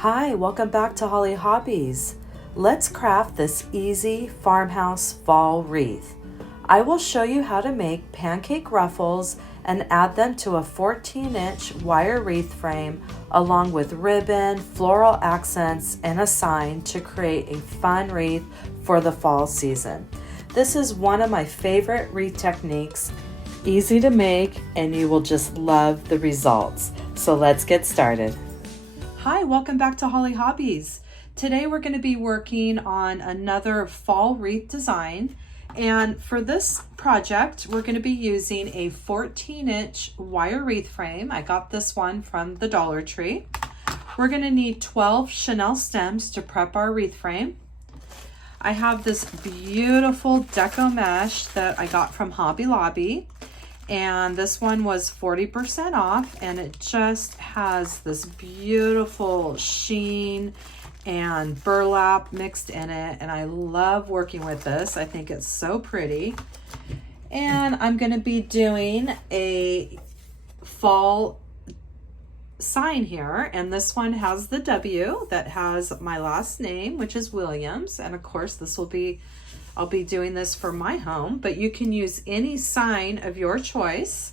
Hi, welcome back to Holly Hobbies. Let's craft this easy farmhouse fall wreath. I will show you how to make pancake ruffles and add them to a 14-inch wire wreath frame along with ribbon, floral accents, and a sign to create a fun wreath for the fall season. This is one of my favorite wreath techniques, easy to make, and you will just love the results. So let's get started. Hi, welcome back to Holly Hobbies. Today we're going to be working on another fall wreath design, and for this project we're going to be using a 14-inch wire wreath frame. I got this one from the Dollar Tree. We're going to need 12 Chenille stems to prep our wreath frame. I have this beautiful Deco mesh that I got from Hobby Lobby, and this one was 40% off, and it just has this beautiful sheen and burlap mixed in it, and I love working with this. I think it's so pretty. And I'm going to be doing a fall sign here, and this one has the W that has my last name, which is Williams, and of course this will be, I'll be doing this for my home, but you can use any sign of your choice.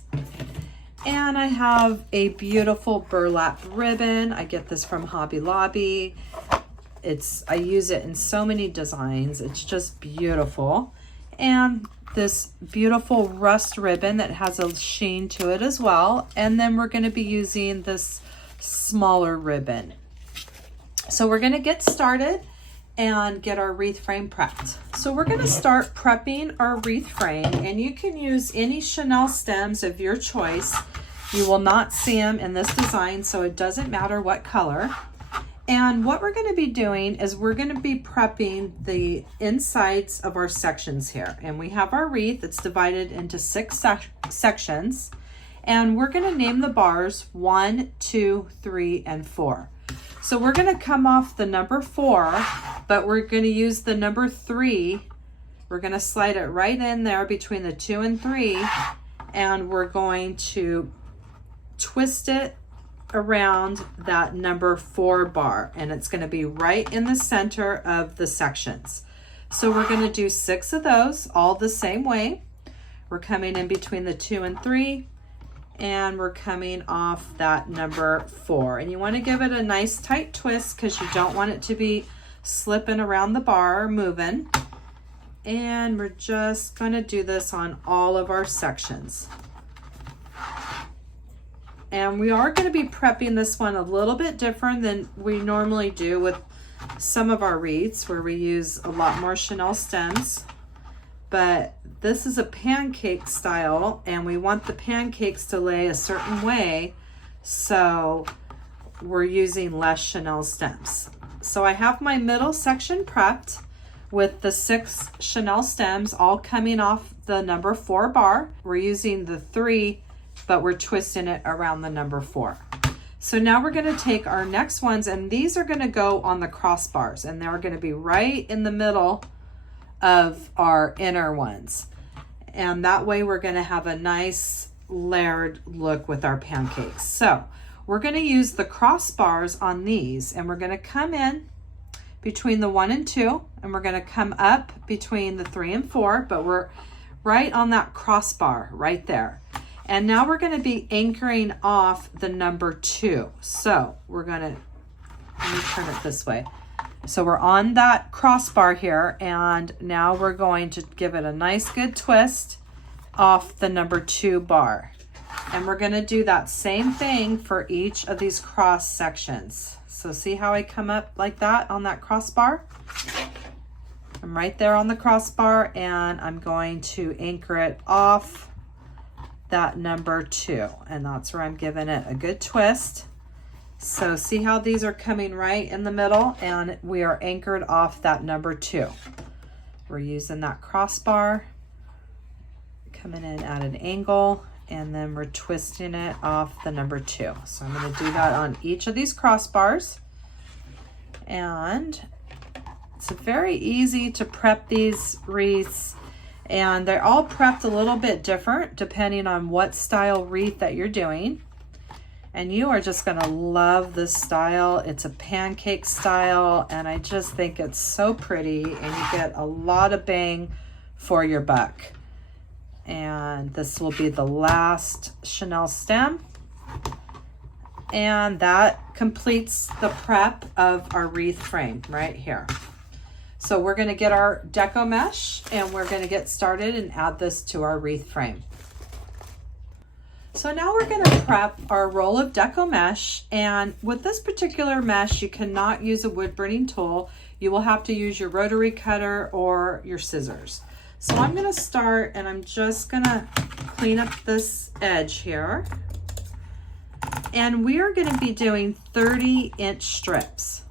And I have a beautiful burlap ribbon. I get this from Hobby Lobby. I use it in so many designs. It's just beautiful. And this beautiful rust ribbon that has a sheen to it as well. And then we're going to be using this smaller ribbon. So we're going to get started and get our wreath frame prepped. So we're going to start prepping our wreath frame, and you can use any Chenille stems of your choice. You will not see them in this design, so it doesn't matter what color. And what we're going to be doing is we're going to be prepping the insides of our sections here. And we have our wreath. It's divided into 6 sections, and we're going to name the bars 1, 2, 3, and 4. So we're going to come off the number 4, but we're going to use the number 3. We're going to slide it right in there between the 2 and 3, and we're going to twist it around that number 4 bar, and it's going to be right in the center of the sections. So we're going to do 6 of those all the same way. We're coming in between the 2 and 3, and we're coming off that number 4, and you want to give it a nice tight twist because you don't want it to be slipping around the bar or moving. And we're just going to do this on all of our sections. And we are going to be prepping this one a little bit different than we normally do with some of our wreaths, where we use a lot more Chenille stems. But this is a pancake style, and we want the pancakes to lay a certain way, so we're using less Chenille stems. So I have my middle section prepped with the 6 Chenille stems all coming off the number 4 bar. We're using the 3, but we're twisting it around the number 4. So now we're going to take our next ones, and these are going to go on the crossbars, and they're going to be right in the middle of our inner ones, and that way we're going to have a nice layered look with our pancakes. So we're going to use the crossbars on these, and we're going to come in between the 1 and 2, and we're going to come up between the 3 and 4, but we're right on that crossbar right there. And now we're going to be anchoring off the number 2. So we're going to, let me turn it this way. So we're on that crossbar here, and now we're going to give it a nice good twist off the number 2 bar. And we're going to do that same thing for each of these cross sections. So see how I come up like that on that crossbar? I'm right there on the crossbar, and I'm going to anchor it off that number 2, and that's where I'm giving it a good twist. So see how these are coming right in the middle, and we are anchored off that number 2. We're using that crossbar, coming in at an angle, and then we're twisting it off the number 2. So I'm going to do that on each of these crossbars. And it's very easy to prep these wreaths, and they're all prepped a little bit different depending on what style wreath that you're doing. And you are just gonna love this style. It's a pancake style, and I just think it's so pretty, and you get a lot of bang for your buck. And this will be the last Chenille stem. And that completes the prep of our wreath frame right here. So we're gonna get our Deco mesh, and we're gonna get started and add this to our wreath frame. So now we're gonna prep our roll of Deco mesh, and with this particular mesh, you cannot use a wood burning tool. You will have to use your rotary cutter or your scissors. So I'm gonna start, and I'm just gonna clean up this edge here. And we are gonna be doing 30-inch strips.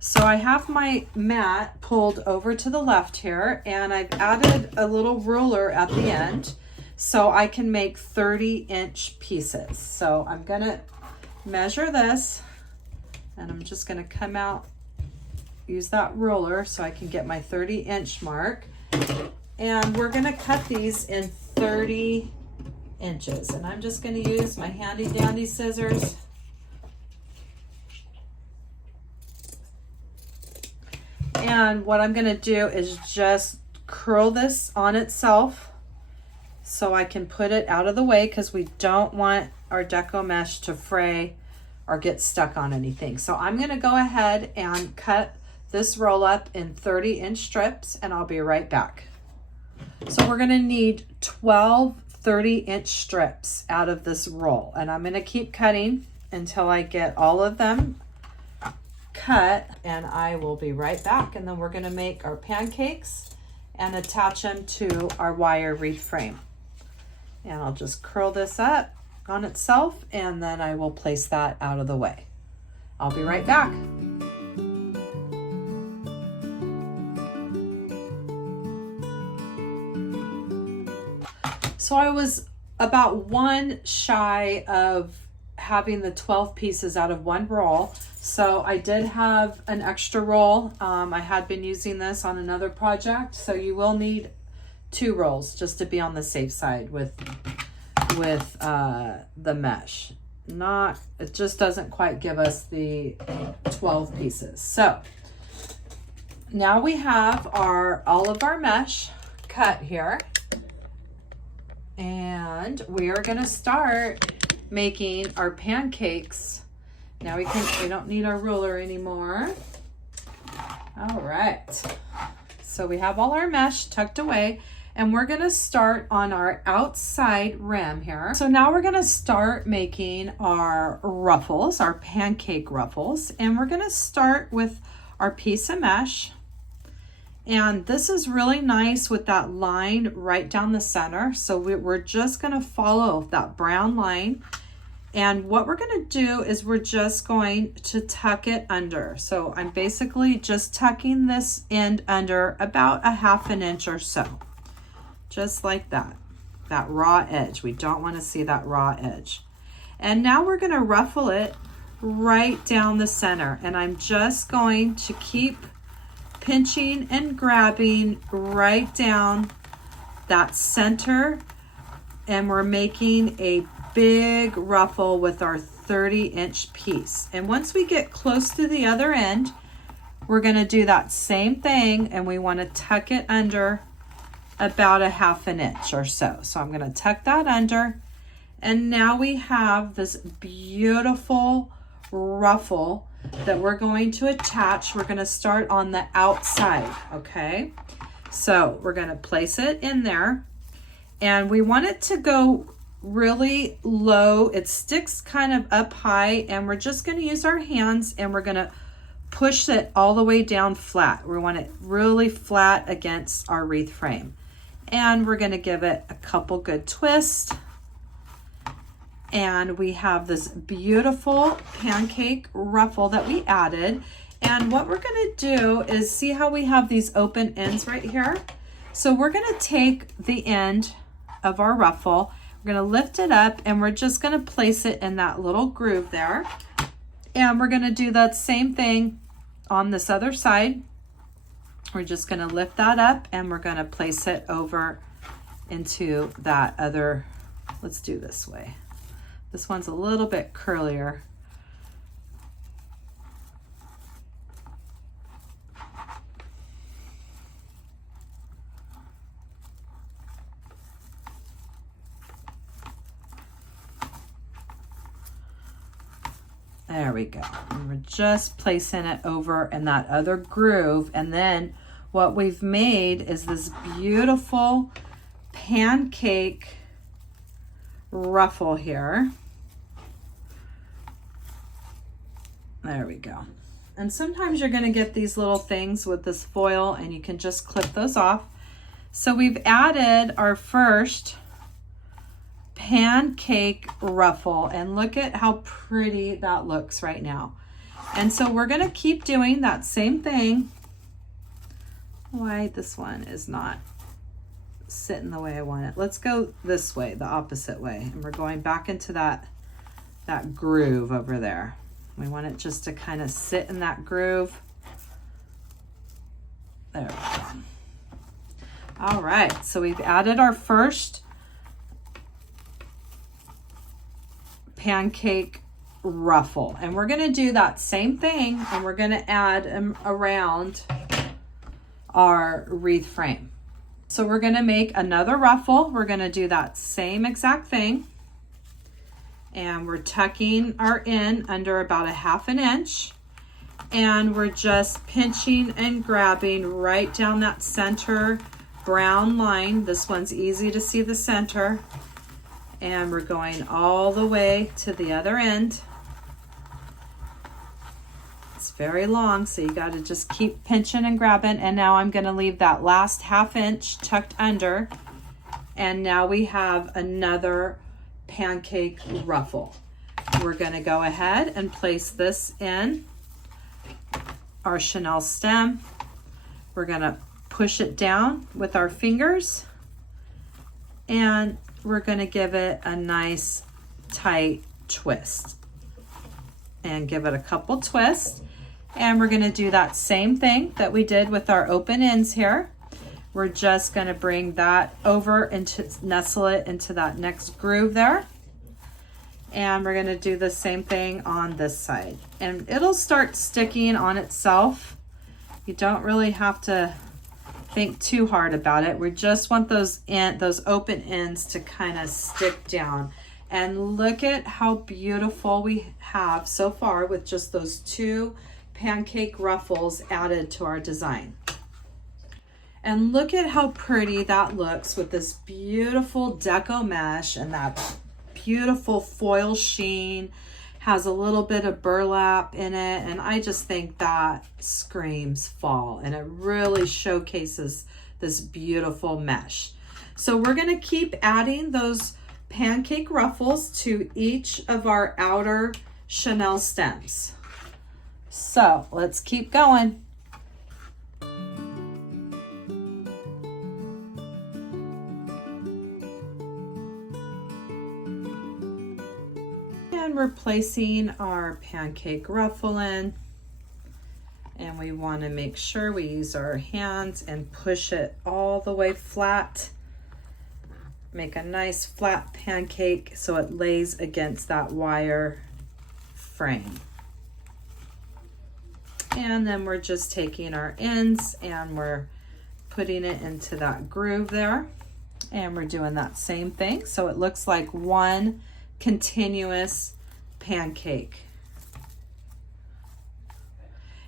So I have my mat pulled over to the left here, and I've added a little ruler at the end, so I can make 30-inch pieces. So I'm gonna measure this, and I'm just gonna come out, use that ruler so I can get my 30-inch mark. And we're gonna cut these in 30 inches. And I'm just gonna use my handy dandy scissors. And what I'm gonna do is just curl this on itself, so I can put it out of the way, because we don't want our Deco mesh to fray or get stuck on anything. So I'm gonna go ahead and cut this roll up in 30-inch strips, and I'll be right back. So we're gonna need 12 30-inch strips out of this roll, and I'm gonna keep cutting until I get all of them cut, and I will be right back. And then we're gonna make our pancakes and attach them to our wire wreath frame. And I'll just curl this up on itself, and then I will place that out of the way. I'll be right back. So I was about one shy of having the 12 pieces out of one roll. So I did have an extra roll. I had been using this on another project, so you will need 2 rolls just to be on the safe side with the mesh. It just doesn't quite give us the 12 pieces. So now we have all of our mesh cut here, and we are gonna start making our pancakes. Now we don't need our ruler anymore. All right, so we have all our mesh tucked away, and we're gonna start on our outside rim here. So now we're gonna start making our ruffles, our pancake ruffles, and we're gonna start with our piece of mesh. And this is really nice with that line right down the center. So we're just gonna follow that brown line. And what we're gonna do is we're just going to tuck it under. So I'm basically just tucking this end under about 1/2 inch or so. Just like that raw edge. We don't wanna see that raw edge. And now we're gonna ruffle it right down the center. And I'm just going to keep pinching and grabbing right down that center, and we're making a big ruffle with our 30-inch piece. And once we get close to the other end, we're going to do that same thing, and we want to tuck it under about 1/2 inch or so. So I'm going to tuck that under, and now we have this beautiful ruffle that we're going to attach. We're going to start on the outside, okay? So we're going to place it in there, and we want it to go really low. It sticks kind of up high, and we're just going to use our hands, and we're going to push it all the way down flat. We want it really flat against our wreath frame, and we're going to give it a couple good twists. And we have this beautiful pancake ruffle that we added. And what we're gonna do is, see how we have these open ends right here? So we're gonna take the end of our ruffle, we're gonna lift it up, and we're just gonna place it in that little groove there. And we're gonna do that same thing on this other side. We're just gonna lift that up, and we're gonna place it over into that other, let's do this way. This one's a little bit curlier. There we go. And we're just placing it over in that other groove. And then what we've made is this beautiful pancake ruffle here. There we go. And sometimes you're going to get these little things with this foil and you can just clip those off. So we've added our first pancake ruffle, and look at how pretty that looks right now. And so we're going to keep doing that same thing. Why this one is not sitting the way I want it. Let's go this way, the opposite way. And we're going back into that groove over there. We want it just to kind of sit in that groove. There we go. All right, so we've added our first pancake ruffle, and we're going to do that same thing, and we're going to add them around our wreath frame. So we're going to make another ruffle. We're going to do that same exact thing, and we're tucking our end under about 1/2 inch, and we're just pinching and grabbing right down that center brown line. This one's easy to see the center. And we're going all the way to the other end. It's very long, so you got to just keep pinching and grabbing. And now I'm going to leave that last 1/2 inch tucked under. And now we have another pancake ruffle. We're going to go ahead and place this in our chenille stem. We're going to push it down with our fingers, and we're going to give it a nice tight twist and give it a couple twists. And we're going to do that same thing that we did with our open ends here. We're just going to bring that over into, nestle it into that next groove there. And we're going to do the same thing on this side. And it'll start sticking on itself. You don't really have to think too hard about it. We just want those open ends to kind of stick down. And look at how beautiful we have so far with just those 2 pancake ruffles added to our design. And look at how pretty that looks with this beautiful deco mesh and that beautiful foil sheen. Has a little bit of burlap in it, and I just think that screams fall, and it really showcases this beautiful mesh. So we're going to keep adding those pancake ruffles to each of our outer chenille stems. So let's keep going. And we're placing our pancake ruffle in, and we want to make sure we use our hands and push it all the way flat. Make a nice flat pancake so it lays against that wire frame. And then we're just taking our ends and we're putting it into that groove there, and we're doing that same thing so it looks like one continuous pancake.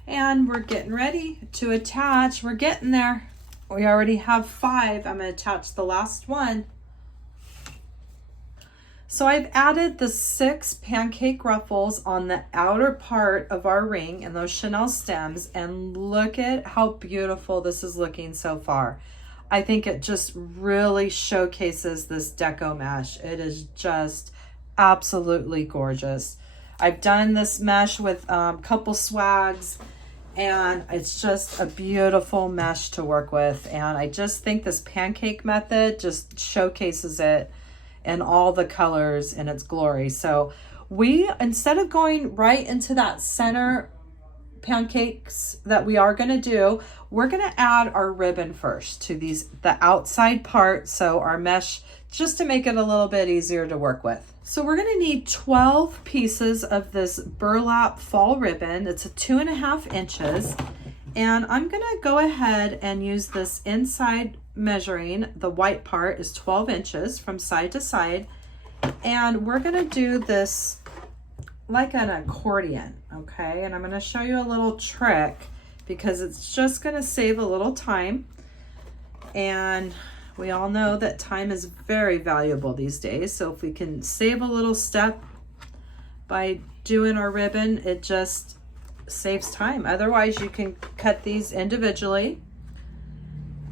And we're getting ready to attach. We're getting there. We already have 5. I'm going to attach the last one. So I've added the 6 pancake ruffles on the outer part of our ring and those chenille stems, and look at how beautiful this is looking so far. I think it just really showcases this deco mesh. It is just absolutely gorgeous. I've done this mesh with a couple swags, and it's just a beautiful mesh to work with. And I just think this pancake method just showcases it in all the colors in its glory. So we, instead of going right into that center pancakes that we are going to do, we're going to add our ribbon first to the outside part, so our mesh just to make it a little bit easier to work with. So we're gonna need 12 pieces of this burlap fall ribbon. It's 2.5 inches. And I'm gonna go ahead and use this inside measuring. The white part is 12 inches from side to side. And we're gonna do this like an accordion, okay? And I'm gonna show you a little trick because it's just gonna save a little time. And we all know that time is very valuable these days. So if we can save a little step by doing our ribbon, it just saves time. Otherwise, you can cut these individually.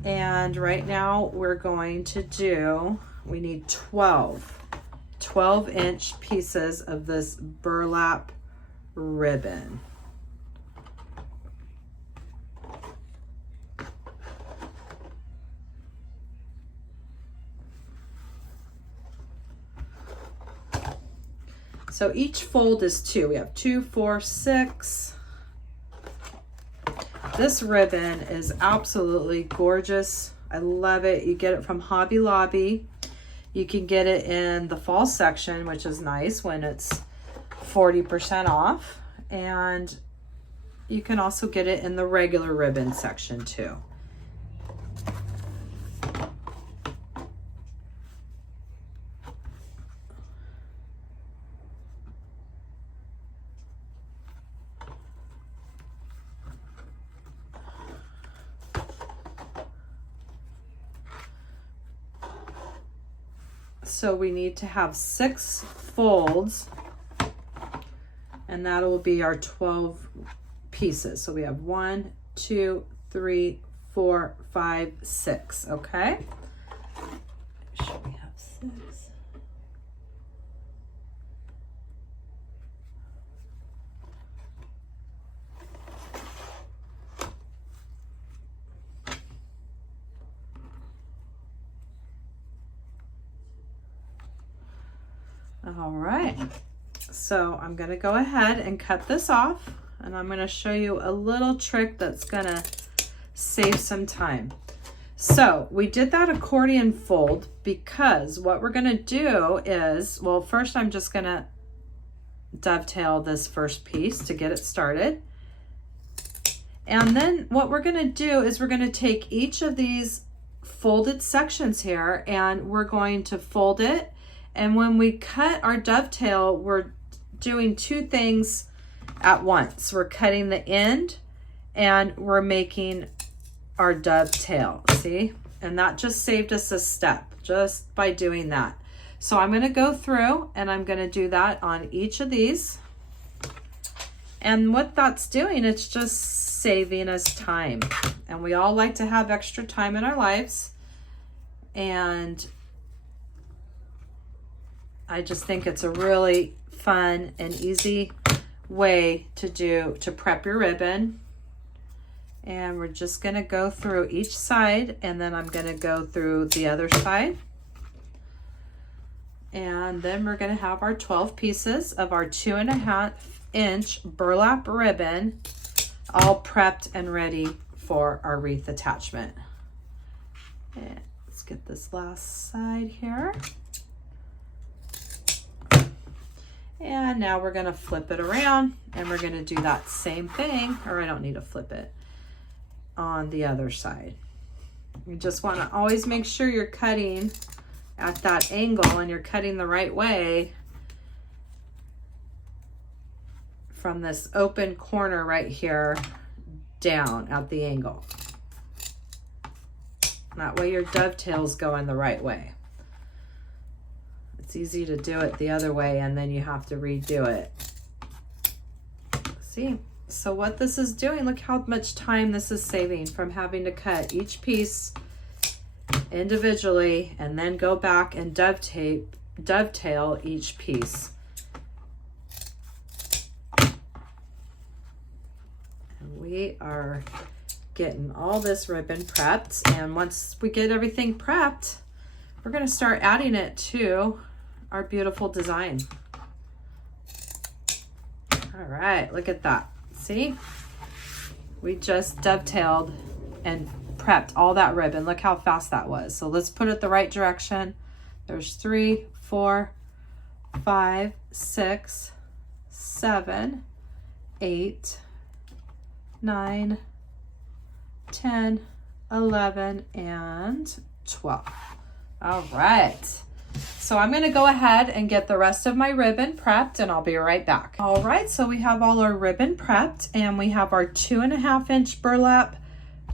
And right now we're going to do, we need 12-inch pieces of this burlap ribbon. So each fold is 2. We have 2, 4, 6. This ribbon is absolutely gorgeous. I love it. You get it from Hobby Lobby. You can get it in the fall section, which is nice when it's 40% off. And you can also get it in the regular ribbon section too. So we need to have 6 folds, and that will be our 12 pieces. So we have 1, 2, 3, 4, 5, 6, okay? Make sure we have 6. All right, so I'm gonna go ahead and cut this off, and I'm gonna show you a little trick that's gonna save some time. So we did that accordion fold because what we're gonna do is, well, first I'm just gonna dovetail this first piece to get it started. And then what we're gonna do is we're gonna take each of these folded sections here and we're going to fold it. And when we cut our dovetail, we're doing 2 things at once. We're cutting the end and we're making our dovetail, see? And that just saved us a step just by doing that. So I'm gonna go through and I'm gonna do that on each of these. And what that's doing, it's just saving us time. And we all like to have extra time in our lives. And I just think it's a really fun and easy way to prep your ribbon. And we're just gonna go through each side, and then I'm gonna go through the other side. And then we're gonna have our 12 pieces of our 2.5-inch burlap ribbon all prepped and ready for our wreath attachment. And let's get this last side here. And now we're gonna flip it around and we're gonna do that same thing, or I don't need to flip it, on the other side. You just wanna always make sure you're cutting at that angle and you're cutting the right way from this open corner right here down at the angle. That way your dovetail's going the right way. It's easy to do it the other way and then you have to redo it. See? So what this is doing, look how much time this is saving from having to cut each piece individually and then go back and dovetail each piece. And we are getting all this ribbon prepped, and once we get everything prepped, we're going to start adding it to our beautiful design. All right, look at that. See? We just dovetailed and prepped all that ribbon. Look how fast that was. So let's put it the right direction There's 3, 4, 5, 6, 7, 8, 9, 10, 11, and 12. All right. So I'm going to go ahead and get the rest of my ribbon prepped, and I'll be right back. All right, so we have all our ribbon prepped, and we have our 2.5-inch burlap,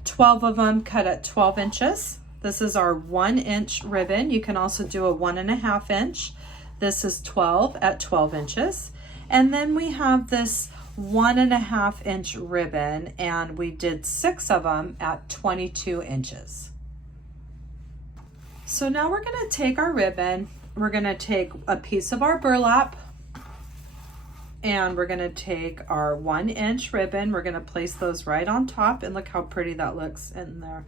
12 of them cut at 12 inches. This is our 1-inch ribbon. You can also do a 1.5-inch. This is 12 at 12 inches. And then we have this 1.5-inch ribbon, and we did 6 of them at 22 inches. So now we're going to take our ribbon, we're going to take a piece of our burlap, and we're going to take our 1-inch ribbon. We're going to place those right on top, and look how pretty that looks in there.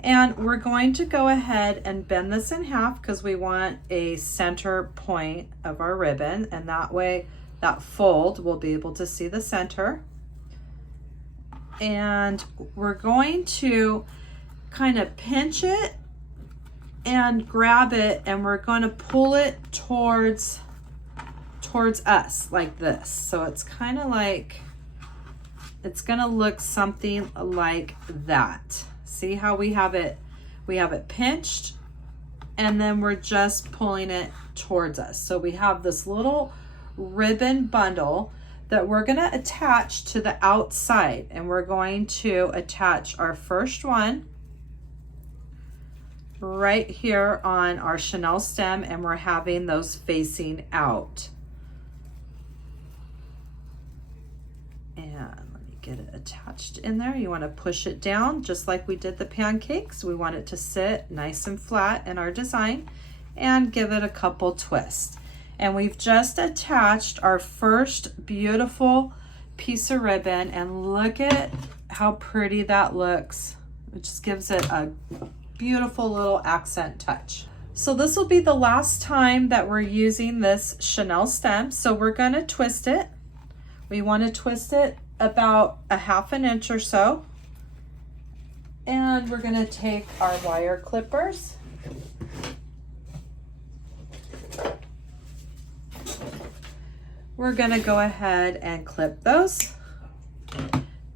And we're going to go ahead and bend this in half because we want a center point of our ribbon, and that way that fold will be able to see the center. And we're going to kind of pinch it and grab it, and we're going to pull it towards us like this. So it's kind of like, it's going to look something like that. See how we have it pinched, and then we're just pulling it towards us. So we have this little ribbon bundle that we're going to attach to the outside, and we're going to attach our first one right here on our chenille stem, and we're having those facing out. And let me get it attached in there. You want to push it down just like we did the pancakes. We want it to sit nice and flat in our design, and give it a couple twists. And we've just attached our first beautiful piece of ribbon, and look at how pretty that looks. It just gives it a beautiful little accent touch. So this will be the last time that we're using this chenille stem. So we're going to twist it. We want to twist it about a 1/2 inch or so. And we're going to take our wire clippers. We're going to go ahead and clip those.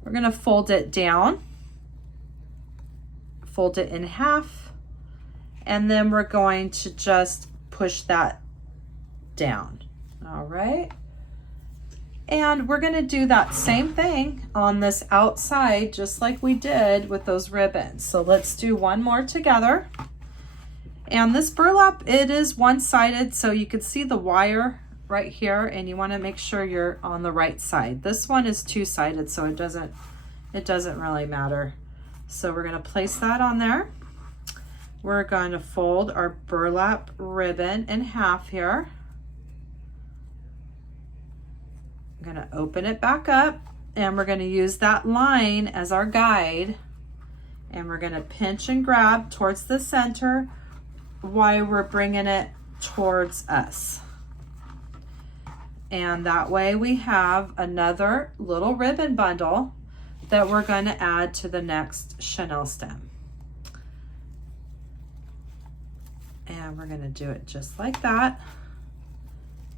We're going to fold it down. Fold it in half, and then we're going to just push that down. All right, and we're going to do that same thing on this outside, just like we did with those ribbons. So let's do one more together. And this burlap, it is one-sided, so you can see the wire right here, and you want to make sure you're on the right side. This one is two-sided, so it doesn't really matter. So we're going to place that on there. We're going to fold our burlap ribbon in half here. I'm going to open it back up, and we're going to use that line as our guide. And we're going to pinch and grab towards the center while we're bringing it towards us. And that way we have another little ribbon bundle that we're going to add to the next chenille stem. And we're going to do it just like that.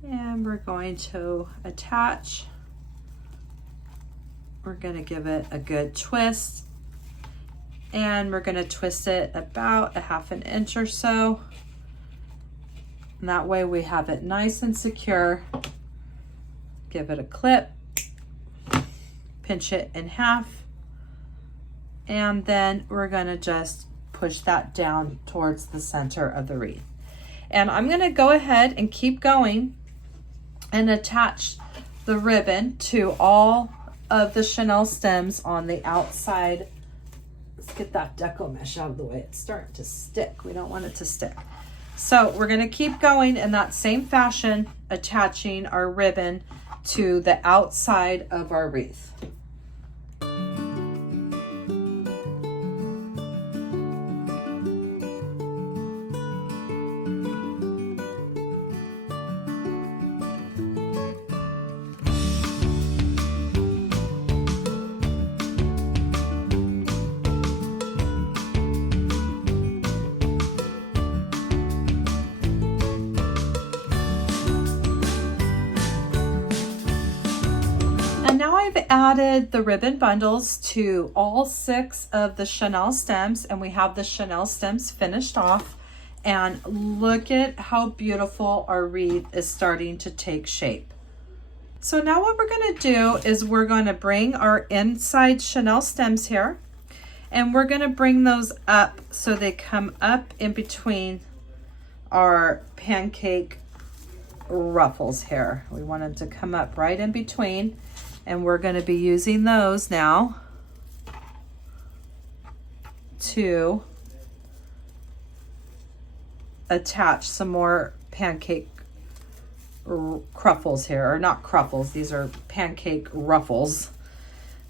And we're going to attach. We're going to give it a good twist. And we're going to twist it about a 1/2 inch or so. And that way we have it nice and secure. Give it a clip. Pinch it in half, and then we're going to just push that down towards the center of the wreath. And I'm going to go ahead and keep going and attach the ribbon to all of the chenille stems on the outside. Let's get that Deco mesh out of the way. It's starting to stick. We don't want it to stick. So we're going to keep going in that same fashion, attaching our ribbon to the outside of our wreath. added the ribbon bundles to all 6 of the Chenille stems, and we have the Chenille stems finished off. And look at how beautiful our wreath is starting to take shape. So now what we're going to do is we're going to bring our inside Chenille stems here, and we're going to bring those up so they come up in between our pancake ruffles here. We want them to come up right in between, and we're going to be using those now to attach some more pancake cruffles here, or not cruffles, these are pancake ruffles.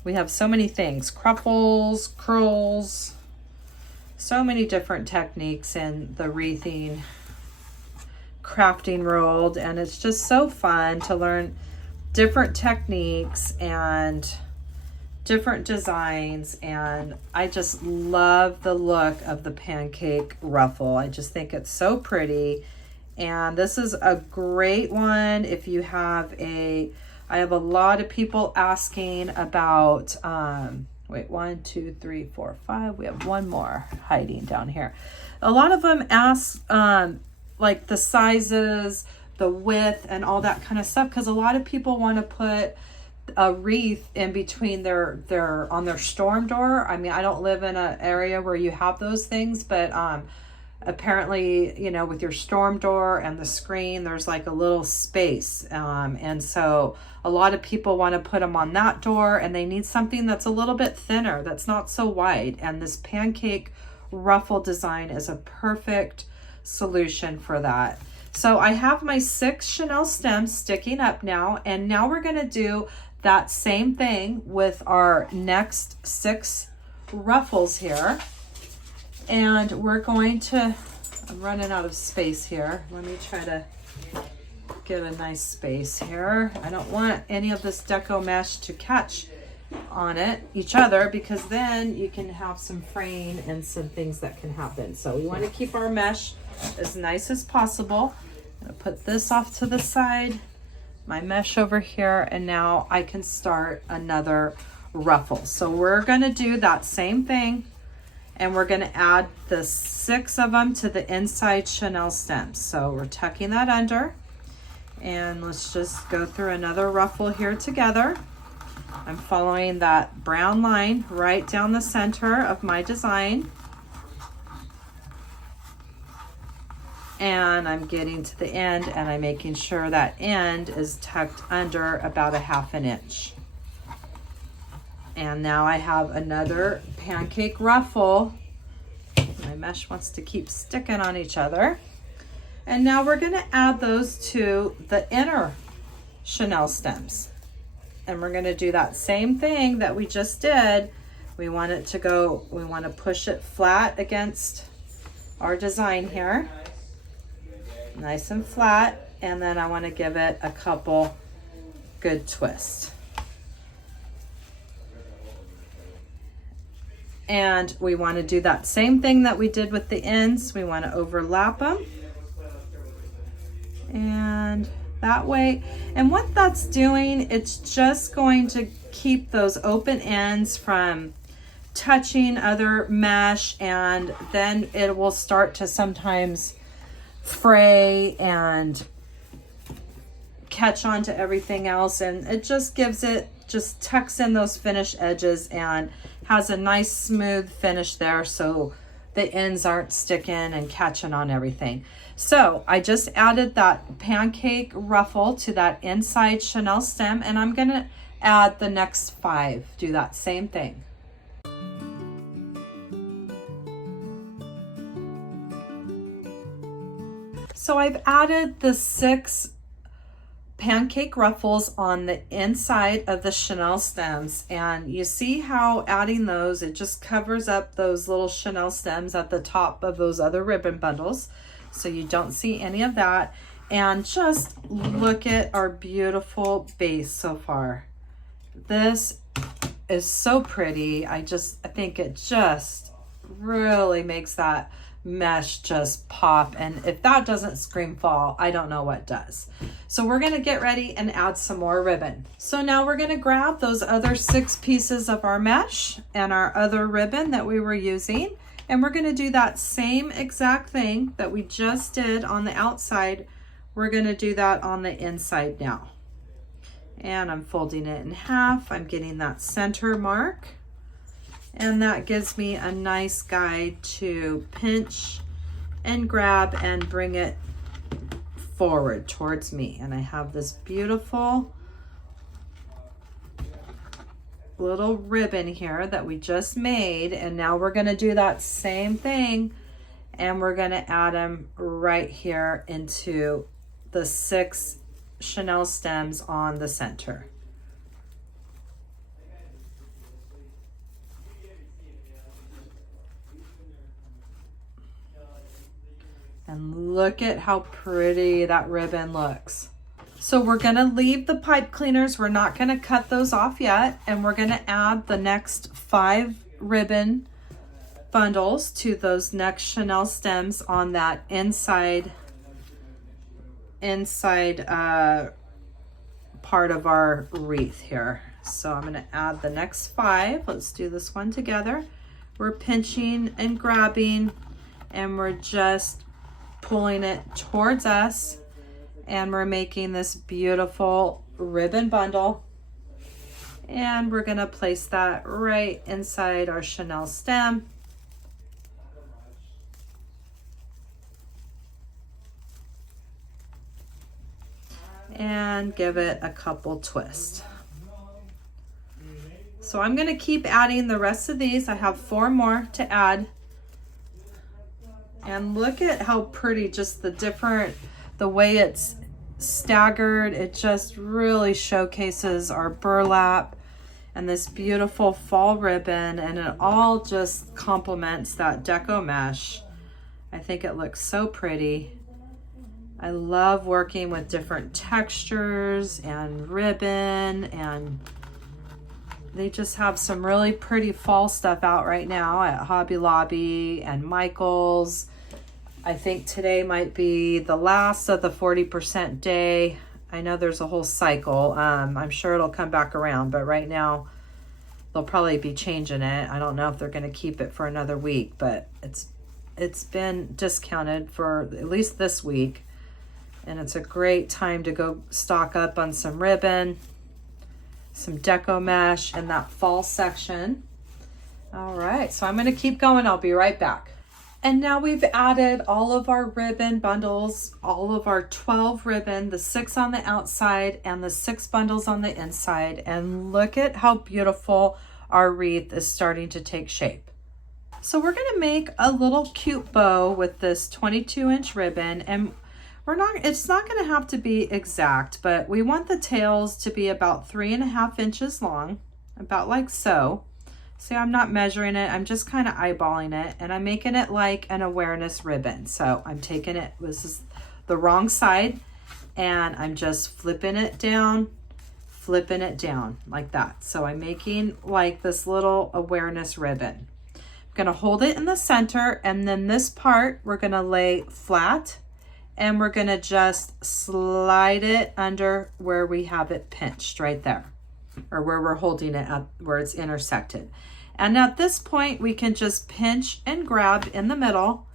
We have so many things, cruffles, curls, so many different techniques in the wreathing crafting world, and it's just so fun to learn different techniques and different designs. And I just love the look of the pancake ruffle. I just think it's so pretty, and this is a great one if you have I have a lot of people asking about wait, 1 2 3 4 5, we have one more hiding down here. A lot of them ask like the sizes, the width, and all that kind of stuff, because a lot of people want to put a wreath in between their on their storm door. I mean, I don't live in an area where you have those things, but apparently, you know, with your storm door and the screen, there's like a little space, and so a lot of people want to put them on that door, and they need something that's a little bit thinner, that's not so wide, and this pancake ruffle design is a perfect solution for that. So I have my 6 Chenille stems sticking up now, and now we're going to do that same thing with our next 6 ruffles here. And we're going to, I'm running out of space here. Let me try to get a nice space here. I don't want any of this Deco mesh to catch on each other, because then you can have some fraying and some things that can happen. So we want to keep our mesh as nice as possible. I'm going to put this off to the side, my mesh over here, and now I can start another ruffle. So we're going to do that same thing, and we're going to add the 6 of them to the inside Chenille stems. So we're tucking that under, and let's just go through another ruffle here together. I'm following that brown line right down the center of my design, and I'm getting to the end, and I'm making sure that end is tucked under about 1/2 inch. And now I have another pancake ruffle. My mesh wants to keep sticking on each other. And now we're going to add those to the inner Chenille stems. And we're going to do that same thing that we just did. We want it to go, we want to push it flat against our design here. Nice and flat. And then I want to give it a couple good twists. And we want to do that same thing that we did with the ends. We want to overlap them. And that way, and what that's doing, it's just going to keep those open ends from touching other mesh, and then it will start to sometimes fray and catch on to everything else, and it just gives it, just tucks in those finished edges and has a nice smooth finish there, so the ends aren't sticking and catching on everything. So I just added that pancake ruffle to that inside Chenille stem, and I'm gonna add the next 5, do that same thing. So I've added the 6 pancake ruffles on the inside of the Chenille stems, and you see how adding those, it just covers up those little Chenille stems at the top of those other ribbon bundles, so you don't see any of that. And just look at our beautiful base so far. This is so pretty. I think it just really makes that mesh just pop. And if that doesn't scream fall, I don't know what does. So we're gonna get ready and add some more ribbon. So now we're gonna grab those other 6 pieces of our mesh and our other ribbon that we were using, and we're gonna do that same exact thing that we just did on the outside. We're gonna do that on the inside now. And I'm folding it in half. I'm getting that center mark. And that gives me a nice guide to pinch and grab and bring it forward towards me. And I have this beautiful little ribbon here that we just made. And now we're gonna do that same thing, and we're gonna add them right here into the 6 Chenille stems on the center. And look at how pretty that ribbon looks. So we're gonna leave the pipe cleaners. We're not gonna cut those off yet. And we're gonna add the next 5 ribbon bundles to those next Chenille stems on that inside part of our wreath here. So I'm gonna add the next 5. Let's do this one together. We're pinching and grabbing, and we're just pulling it towards us, and we're making this beautiful ribbon bundle, and we're gonna place that right inside our Chenille stem. And give it a couple twists. So I'm gonna keep adding the rest of these. I have 4 more to add. And look at how pretty, just the way it's staggered. It just really showcases our burlap and this beautiful fall ribbon, and it all just complements that Deco mesh. I think it looks so pretty. I love working with different textures and ribbon, and they just have some really pretty fall stuff out right now at Hobby Lobby and Michael's. I think today might be the last of the 40% day. I know there's a whole cycle. I'm sure it'll come back around, but right now they'll probably be changing it. I don't know if they're going to keep it for another week, but it's been discounted for at least this week. And it's a great time to go stock up on some ribbon, some Deco mesh in that fall section. All right, so I'm gonna keep going. I'll be right back. And now we've added all of our ribbon bundles, all of our 12 ribbon, the 6 on the outside and the 6 bundles on the inside. And look at how beautiful our wreath is starting to take shape. So we're gonna make a little cute bow with this 22-inch ribbon, and it's not going to have to be exact, but we want the tails to be about 3.5 inches long, about like so. See, I'm not measuring it, I'm just kind of eyeballing it, and I'm making it like an awareness ribbon. So I'm taking it, this is the wrong side, and I'm just flipping it down like that. So I'm making like this little awareness ribbon. I'm going to hold it in the center, and then this part we're going to lay flat, and we're gonna just slide it under where we have it pinched right there, or where we're holding it at where it's intersected. And at this point, we can just pinch and grab in the middle.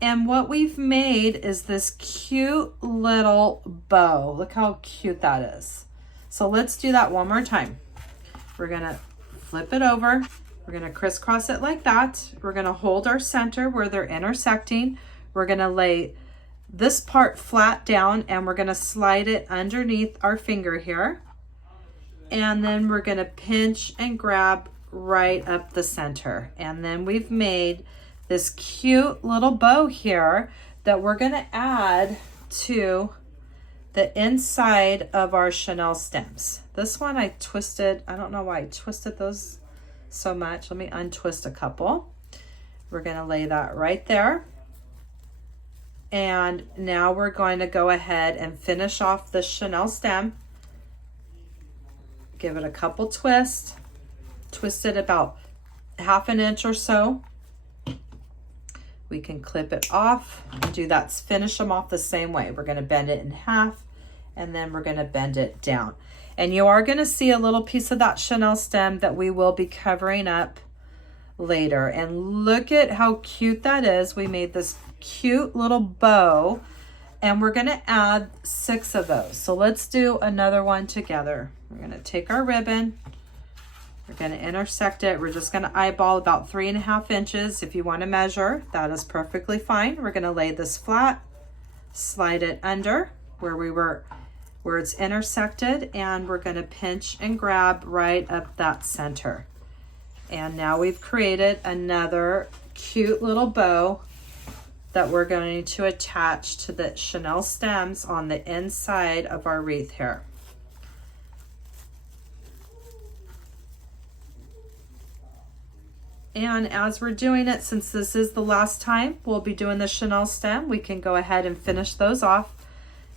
And what we've made is this cute little bow. Look how cute that is. So let's do that one more time. We're gonna flip it over. We're gonna crisscross it like that. We're gonna hold our center where they're intersecting. We're gonna lay this part flat down, and we're going to slide it underneath our finger here, and then we're going to pinch and grab right up the center. And then we've made this cute little bow here that we're going to add to the inside of our Chenille stems. This one I twisted. I don't know why I twisted those so much. Let me untwist a couple. We're going to lay that right there. And now we're going to go ahead and finish off the Chenille stem. Give it a couple twists. Twist it about 1/2 inch or so. We can clip it off and do that. Finish them off the same way. We're going to bend it in half and then we're going to bend it down. And you are going to see a little piece of that chenille stem that we will be covering up later. And look at how cute that is. We made this cute little bow and we're going to add 6 of those. So let's do another one together. We're going to take our ribbon. We're going to intersect it. We're just going to eyeball about 3.5 inches. If you want to measure, that is perfectly fine. We're going to lay this flat, slide it under where it's intersected, and we're going to pinch and grab right up that center. And now we've created another cute little bow that we're going to attach to the chenille stems on the inside of our wreath here. And as we're doing it, since this is the last time we'll be doing the chenille stem, we can go ahead and finish those off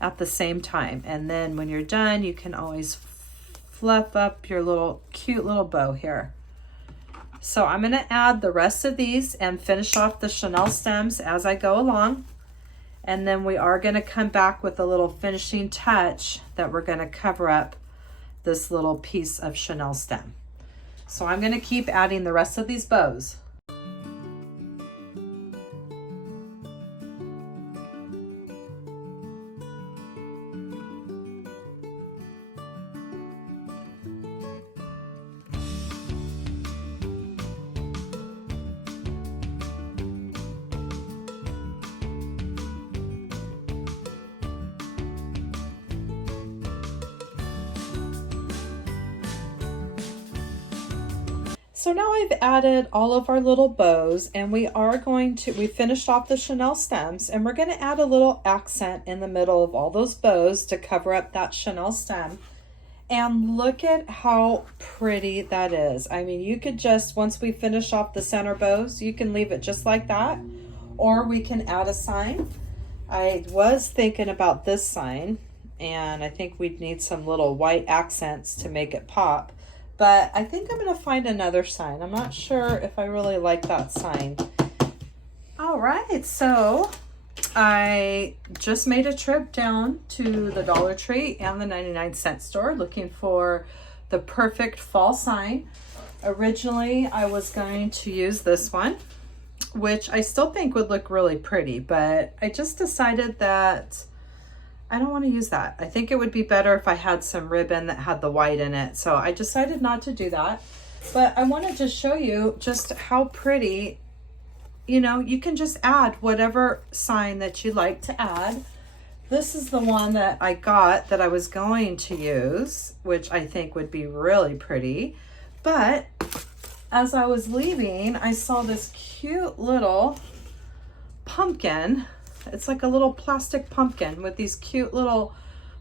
at the same time. And then when you're done, you can always fluff up your little cute little bow here. So I'm going to add the rest of these and finish off the chenille stems as I go along. And then we are going to come back with a little finishing touch that we're going to cover up this little piece of chenille stem. So I'm going to keep adding the rest of these bows. So now I've added all of our little bows and we finished off the chenille stems and we're going to add a little accent in the middle of all those bows to cover up that chenille stem. And look at how pretty that is. I mean, you could just, once we finish off the center bows, you can leave it just like that, or we can add a sign. I was thinking about this sign and I think we'd need some little white accents to make it pop. But I think I'm going to find another sign. I'm not sure if I really like that sign. All right, so I just made a trip down to the Dollar Tree and the 99-cent store looking for the perfect fall sign. Originally, I was going to use this one, which I still think would look really pretty, but I just decided that I don't want to use that. I think it would be better if I had some ribbon that had the white in it. So I decided not to do that. But I wanted to show you just how pretty, you know, you can just add whatever sign that you like to add. This is the one that I got that I was going to use, which I think would be really pretty. But as I was leaving, I saw this cute little pumpkin. It's like a little plastic pumpkin with these cute little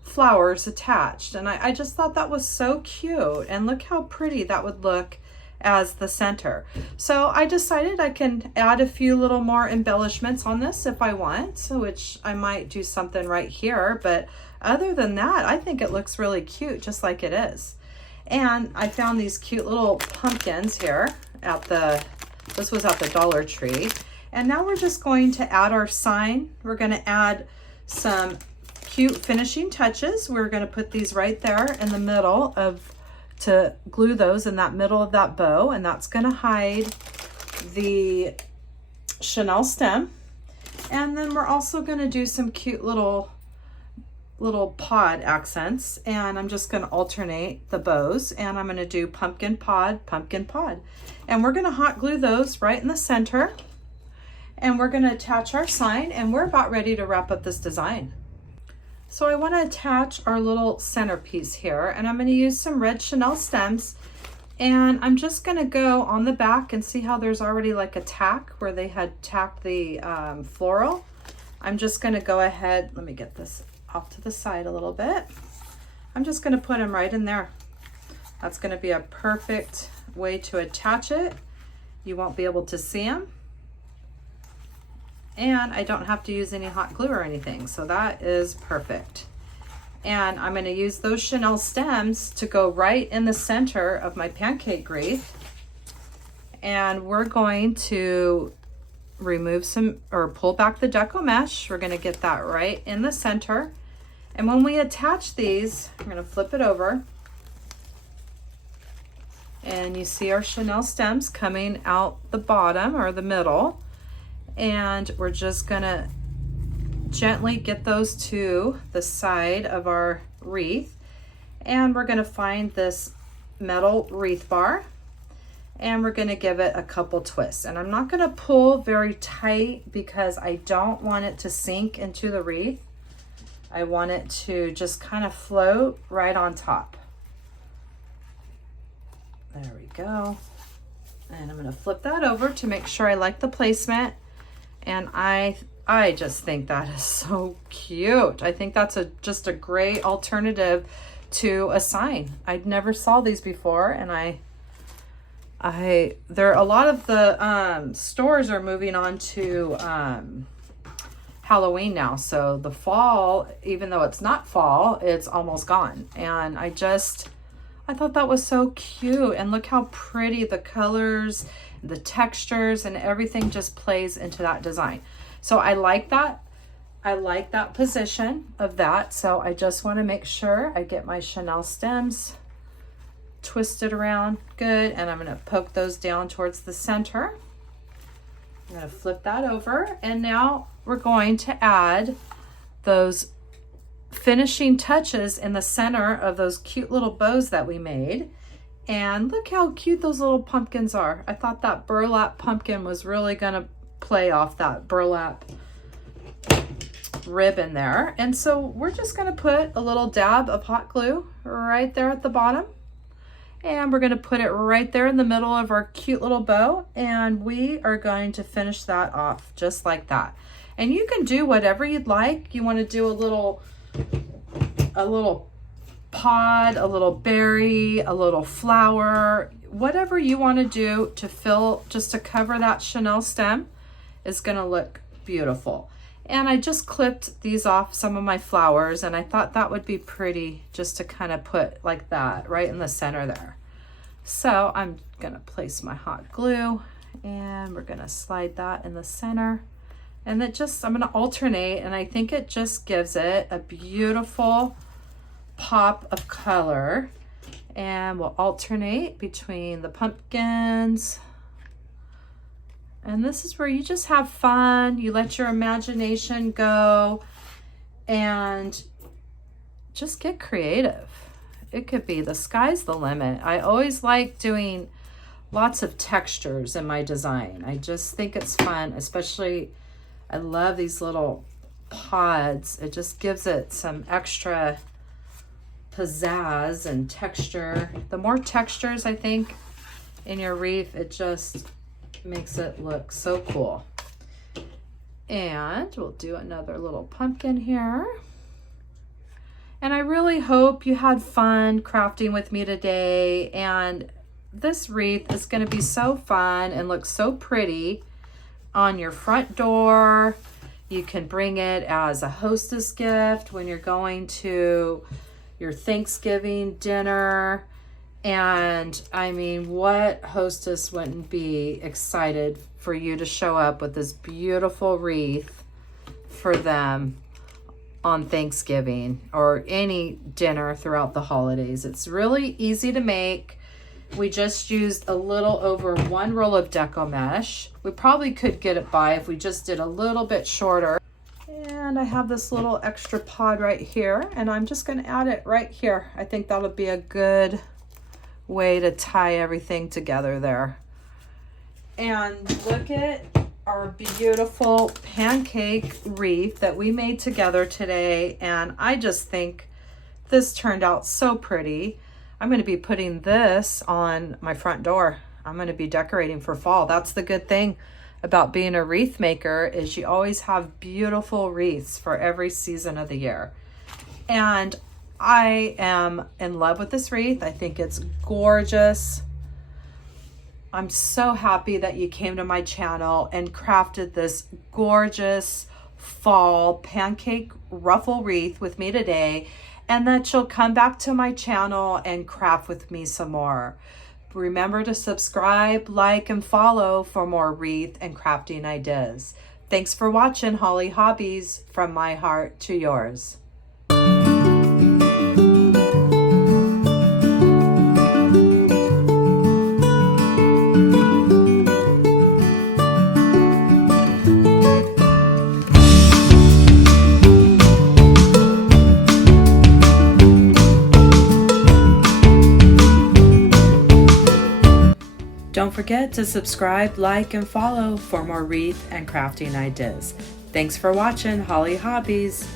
flowers attached. And I just thought that was so cute. And look how pretty that would look as the center. So I decided I can add a few little more embellishments on this if I want, so which I might do something right here. But other than that, I think it looks really cute just like it is. And I found these cute little pumpkins here at this was at the Dollar Tree. And now we're just going to add our sign. We're going to add some cute finishing touches. We're going to put these right there in the middle to glue those in that middle of that bow. And that's going to hide the chenille stem. And then we're also going to do some cute little pod accents. And I'm just going to alternate the bows. And I'm going to do pumpkin pod, pumpkin pod. And we're going to hot glue those right in the center. And we're going to attach our sign, and we're about ready to wrap up this design. So I want to attach our little centerpiece here, and I'm going to use some red chenille stems, and I'm just going to go on the back and see how there's already like a tack where they had tacked the floral. I'm just going to go ahead, let me get this off to the side a little bit. I'm just going to put them right in there. That's going to be a perfect way to attach it. You won't be able to see them. And I don't have to use any hot glue or anything, so that is perfect. And I'm going to use those chenille stems to go right in the center of my pancake wreath. And we're going to remove some, or pull back the Deco mesh. We're gonna get that right in the center. And when we attach these, I'm gonna flip it over. And you see our chenille stems coming out the bottom or the middle. And we're just gonna gently get those to the side of our wreath. And we're gonna find this metal wreath bar, and we're gonna give it a couple twists. And I'm not gonna pull very tight because I don't want it to sink into the wreath. I want it to just kind of float right on top. There we go. And I'm gonna flip that over to make sure I like the placement. And I just think that is so cute. I think that's just a great alternative to a sign. I'd never saw these before, and there a lot of the stores are moving on to Halloween now. So the fall, even though it's not fall, it's almost gone. And I thought that was so cute. And look how pretty the colors, the textures, and everything just plays into that design. So I like that. I like that position of that. So I just want to make sure I get my chenille stems twisted around good. And I'm going to poke those down towards the center. I'm going to flip that over. And now we're going to add those finishing touches in the center of those cute little bows that we made. And look how cute those little pumpkins are. I thought that burlap pumpkin was really going to play off that burlap ribbon there. And so we're just going to put a little dab of hot glue right there at the bottom. And we're going to put it right there in the middle of our cute little bow. And we are going to finish that off just like that. And you can do whatever you'd like. You want to do a little pod, a little berry, a little flower, whatever you want to do to fill, just to cover that chenille stem is going to look beautiful. And I just clipped these off some of my flowers, and I thought that would be pretty just to kind of put like that right in the center there. So I'm gonna place my hot glue, and we're gonna slide that in the center. And I'm gonna alternate, and I think it just gives it a beautiful pop of color. And we'll alternate between the pumpkins. And this is where you just have fun. You let your imagination go and just get creative. It could be the sky's the limit. I always like doing lots of textures in my design. I just think it's fun, especially I love these little pods. It just gives it some extra pizzazz and texture. The more textures I think in your wreath, it just makes it look so cool. And we'll do another little pumpkin here. And I really hope you had fun crafting with me today. And this wreath is going to be so fun and look so pretty on your front door. You can bring it as a hostess gift when you're going to your Thanksgiving dinner. And I mean, what hostess wouldn't be excited for you to show up with this beautiful wreath for them on Thanksgiving or any dinner throughout the holidays? It's really easy to make. We just used a little over 1 roll of Deco mesh. We probably could get it by if we just did a little bit shorter. And I have this little extra pod right here, and I'm just going to add it right here. I think that'll be a good way to tie everything together there. And look at our beautiful pancake wreath that we made together today. And I just think this turned out so pretty. I'm going to be putting this on my front door. I'm going to be decorating for fall. That's the good thing about being a wreath maker, is you always have beautiful wreaths for every season of the year. And I am in love with this wreath. I think it's gorgeous. I'm so happy that you came to my channel and crafted this gorgeous fall pancake ruffle wreath with me today, and that you'll come back to my channel and craft with me some more. Remember to subscribe, like, and follow for more wreath and crafting ideas. Thanks for watching Holly Hobbies, from my heart to yours. Don't forget to subscribe, like, and follow for more wreath and crafting ideas. Thanks for watching Holly Hobbies.